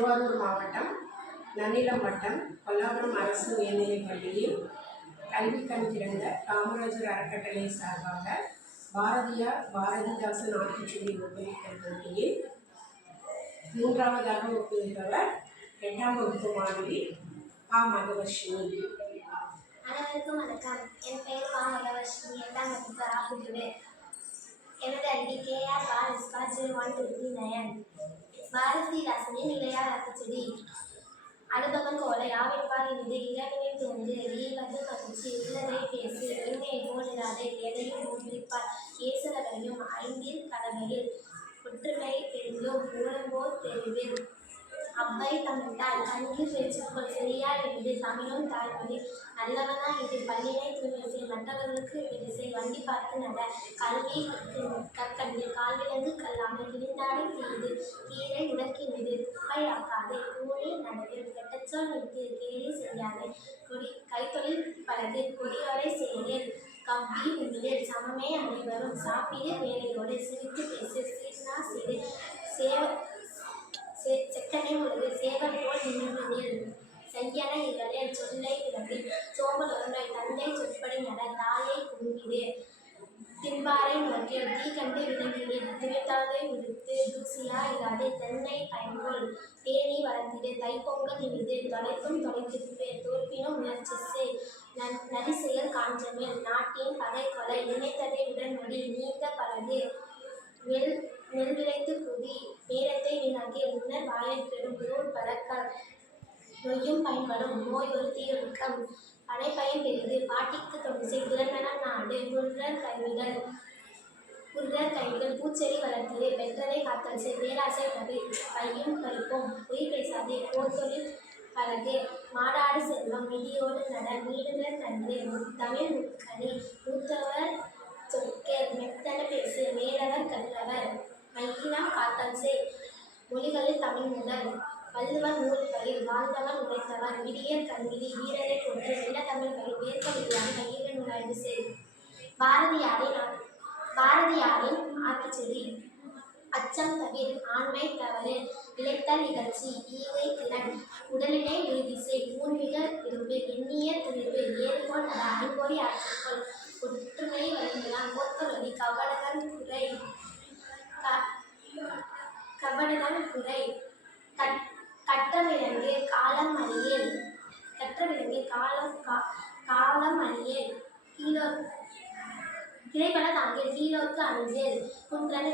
திருவாரூர் மாவட்டம் நன்னிலம் வட்டம் கொல்லாபுரம் அரசு உயர்நிலைப் பள்ளியில் கல்வி கண் திறந்த காமராஜர் அறக்கட்டளை சார்பாக பாரதியார் பாரதிதாசன் ஆத்திச்சூடி ஒப்புவித்தல் போட்டியில் 3வது ஒப்புவித்தவர் 8ஆம் வகுப்பு மாணவி ஆ. மகவர்ஷினி. அனைவருக்கும் வணக்கம். என் பெயர் பா. மகவர்ஷினி. 8ஆம் வகுப்பு ஆ பிரிவு. எனது ஐடி KR Bal0139. பாரதிதாசனின் நிலையார் ஆத்திச்சூடி. அனுபவம் கோலை ஆவிப்பால் இருந்து இறைவனை தோன்று ஈவது மகிழ்ச்சி உள்ளதை பேசு இன்மை போலிராதே எதையும் ஊன்றிப்பார் ஏசுரவையும் ஐந்தில் கடமையில் ஒற்றுமை பெரியும் ஊரம்போர் தெரிவில் அவ்வை தமிழ்த்தால் கண்கீழ் பேச்சுக்கொள் சரியார் என்று தமிழும் தாய்மொழி நல்லவனா இது பள்ளியை தூய்மை மற்றவர்களுக்கு விரிசை வண்டி பார்த்து நட கல்வி கற்கண்டு கால்விலங்கு கல்லாமல் கிழிந்தாடை தீது கீரை உடற்கின்றது குப்பையாக்காதே கூணி நடவில் கெட்டச்சொல் வைத்து கேலி செய்யாதே கைத்தொழில் பழகு கொடியோரை செய்தேன் கவ்வி உண்ணில் சமமே அனைவரும் சாப்பிடு வேலையோடு சிரித்து பேசு சீர்னா சிறு செக்கனை உலகு சேவல் போல் நிமிர்ந்ததில் செய்யன இகழில் சொல்லை விலகு சோம்பல் ஒன்றாய் தந்தை சொற்படி நட தாயை கும்பிடு தின்பாரை நோக்கில் தீ கண்டு விலங்கினேன் திரைத்தாதை உடுத்து தூசியா இராது தென்னை பயன்கொள் தேனி வளர்த்திடு தைப்பொங்கல் இனிது தொலைத்தும் தொலைத்திருப்பேன் தோற்பினும் முயற்சி செய் நரிசெயல் காஞ்சமேல் நாட்டின் பகை கொலை நினைத்ததை உடன்மொழி நீந்த பழகு நெல் விளைத்து குதி நேரத்தை வீணாக்கி முன்னர் வாயில் பெறும் நூல் பழக்கால் நொய்யும் பயன்படும் நோய் ஒரு தீயொழுக்கம் பனைப்பயன் பெரிது பாட்டிக்கு தொண்டு திறனனம் நாடு குர்ரர் கைவிகள் பூச்செடி வளர்த்தது பெற்றதை காத்தல் செய் பேராசை தவி பையும் பறிப்போம் பொய் பேசாதே போர்த்தொழில் பழகு மாடாடு செல்வம் மிதியோடு நட நீடுதல் நன்று தமிழ் முக்கணி மூத்தவர் சொற்கேள் மெத்தன பேசு மேலவர் கற்றவர் மையினம் காத்தல் செய் மொழிகளில் தமிழ் முதல் வள்ளுவர் நூல் பயில் வாழ்ந்தவன் உழைத்தவன் விடியற் கல்விதி வீரரை கொன்று வெள்ள தமிழ் பயில் வேர்க்க விதியான கையில நுழைவு செய் பாரதியாரின் ஆத்திச்சூடி. அச்சம் தவிர் ஆண்மை தவறு இழைத்தல் இகழ்ச்சி ஈகை திறன் உடலினை உறுதி செய் ஊன்மிக இருப்பு எண்ணிய துணிவு ஏறுகோள் நட ஐம்பொறி ஆற்றுக்கொள் ஒற்றுமை வழங்கலாம் போத்தொழி கபடதன் குறை கற்றவிலங்கு காலம் அழியேல் கிளைபல தாங்கில் கீழோர்க்கு அஞ்சேல் குன்றன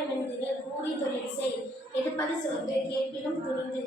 நிமிர்ந்ததில் கூடி தொழில் செய் எடுப்பது சோர்வு கேட்பினும் துணிந்து